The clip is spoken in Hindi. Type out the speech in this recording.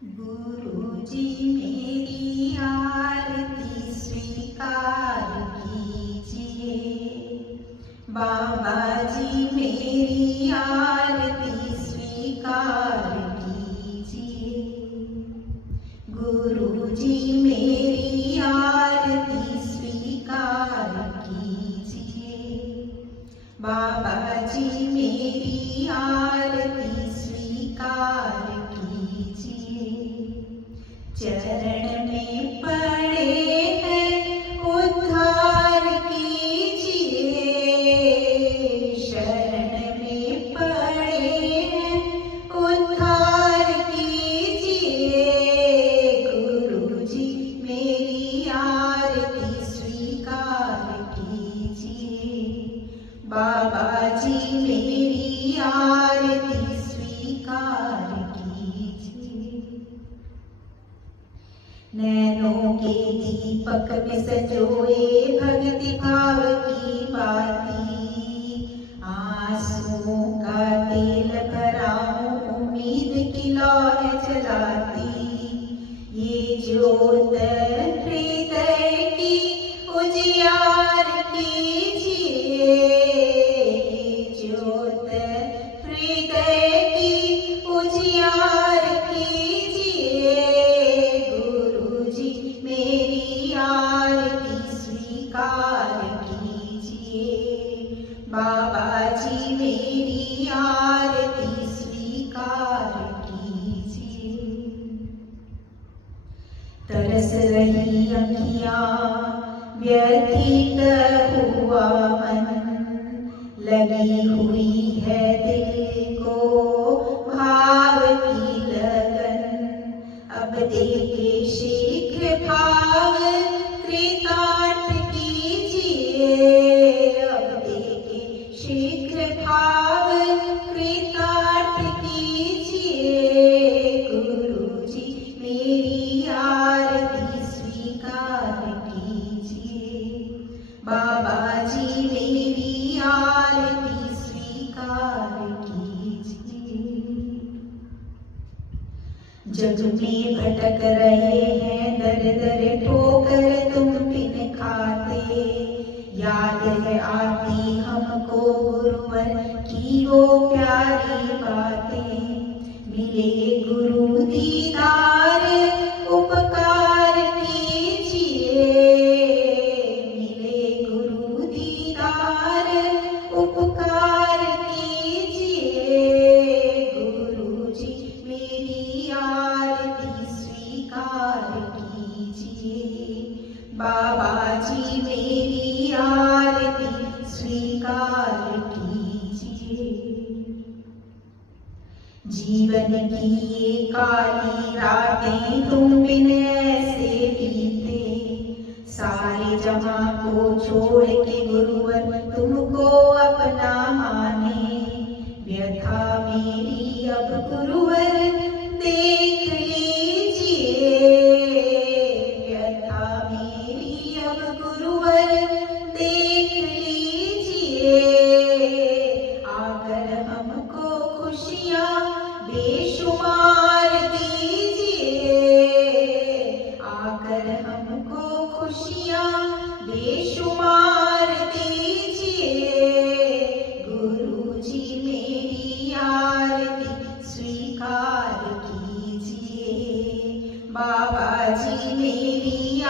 गुरुजी मेरी आरती स्वीकार कीजिए। बाबा जी मेरी आरती स्वीकार कीजिए। गुरुजी मेरी आरती स्वीकार कीजिए। बाबा जी मेरी आरती स्वीकार कीजिए। चरण में पड़े हैं उद्धार कीजिए। शरण में पड़े हैं उद्धार कीजिए। गुरुजी मेरी आरती स्वीकार कीजिए। बाबा जी मेरी आरती स्वीकार कीजिए। नैनों के दीपक में सजोए भक्ति भाव की बाती। आंसुओं का तेल भराऊं उम्मीद की लौह जलाती। ये ज्योत हृदय की उजियार कीजिए। ज्योत हृदय की उजियार कीजिए। गुरुजी मेरी आरती स्वीकार कीजिए। बाबा जी मेरी आरती स्वीकार कीजिए। तरस रही अखियां व्यथित हुआ मन। लगी हुई है दिल को भाव की लगन। अब देके शीघ्र भाव कृतार्थ कीजिए। अब देके शीघ्र भाव कृतार्थ कीजिए। गुरुजी मेरी आरती स्वीकार कीजिए। बाबा जी मेरी आरती स्वीकार कीजिए। जग में भटक रहे हैं दर दर ठोकर तुम बिन खाते। याद है आती हमको गुरुवर की वो प्यारी बातें। मिले गुरु दीदार उपकार कीजिए। मिले गुरु दीदार उपकार कीजिए। गुरुजी मेरी आरती स्वीकार कीजिए। बाबा जी मेरी आरती स्वीकार कीजिए। जीवन की ये काली रातें तुम बिन ऐसे बीते। सारे जहां को छोड़ के गुरुवर तुमको अपना माने। व्यथा मेरी अब गुरुवर देख लीजिए। व्यथा मेरी अब गुरुवर देख लीजिए। आकर हमको खुशियां बेशुमार दीजिए। आकर हमको खुशियां बेशुमार दीजिए। गुरुजी मेरी आरती स्वीकार कीजिए। बाबा जी मेरी